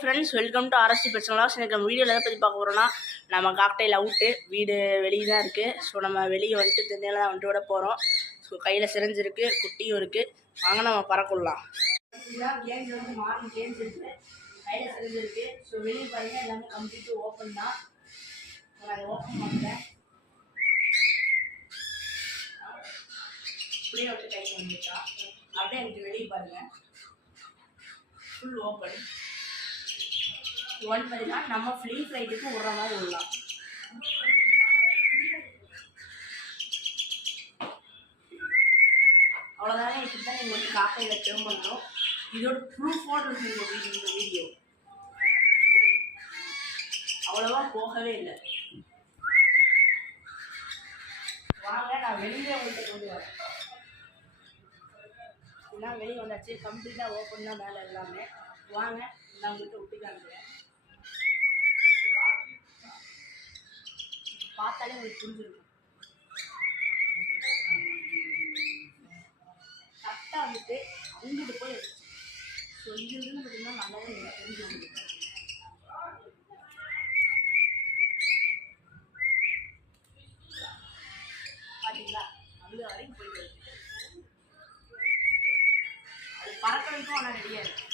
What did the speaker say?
Friends, welcome to RST பர்சனலாக. எனக்கு நம்ம வீடியோவில் எதை பற்றி பார்க்க போகிறோம்னா, நம்ம காக்டைல் அவுட்டு, வீடு வெளியே தான் இருக்குது. ஸோ நம்ம வெளியே வந்துட்டு தென்னையில் தான் வந்துட்டு விட போகிறோம். ஸோ கையில் சிரிஞ்சிருக்கு, குட்டியும் இருக்குது. வாங்க நம்ம பறக்கலாம். இதுதான் கேம்ஸ் வந்து மார்னிங் கேம்ஸ் இருக்குது, கையில் சிரிஞ்சிருக்கு. ஸோ வெளியே பாருங்கள், எல்லாமே கம்ப்ளீட்டு ஓப்பன் தான். நான் அதை ஓப்பன் பண்ணுறேன். இப்படியே விட்டு கைக்கு வந்துட்டா அப்படியே எனக்கு வெளியே பாருங்கள், ஃபுல் ஓப்பன். ஒன் பார்த்தீங்கன்னா நம்ம ஃப்ரீ ஃப்ளைட்டுக்கு விடுற மாதிரி விடலாம். அவ்வளோதானே. இப்படி தான் நீங்கள் வந்து காக்கையில் திரும்பணும். இதோட ப்ரூஃபோடு இருக்குது இந்த வீடியோ. அவ்வளோவா போகவே இல்லை. வாங்க, நான் வெளியே உங்கள்கிட்ட கொண்டு வரேன். ஏன்னா வெளியே வந்தாச்சு, கம்ப்ளீட்டாக ஓப்பன் தான் மேலே எல்லாமே. வாங்க, நான் உங்கள்கிட்ட விட்டு காமிக்கிறேன். பார்த்தாலே உங்களுக்கு புரிஞ்சிருக்கும். கரெக்டாக வந்துட்டு அங்கிட்டு போய் வச்சு. ஸோ இங்கிருந்து பார்த்தீங்கன்னா நல்லாவே எனக்கு தெரிஞ்சு பார்த்தீங்களா, அங்கே வரைக்கும் போயிட்டு அது பறக்க வைக்கும். ஆனால் ரெடியாக இருக்கு.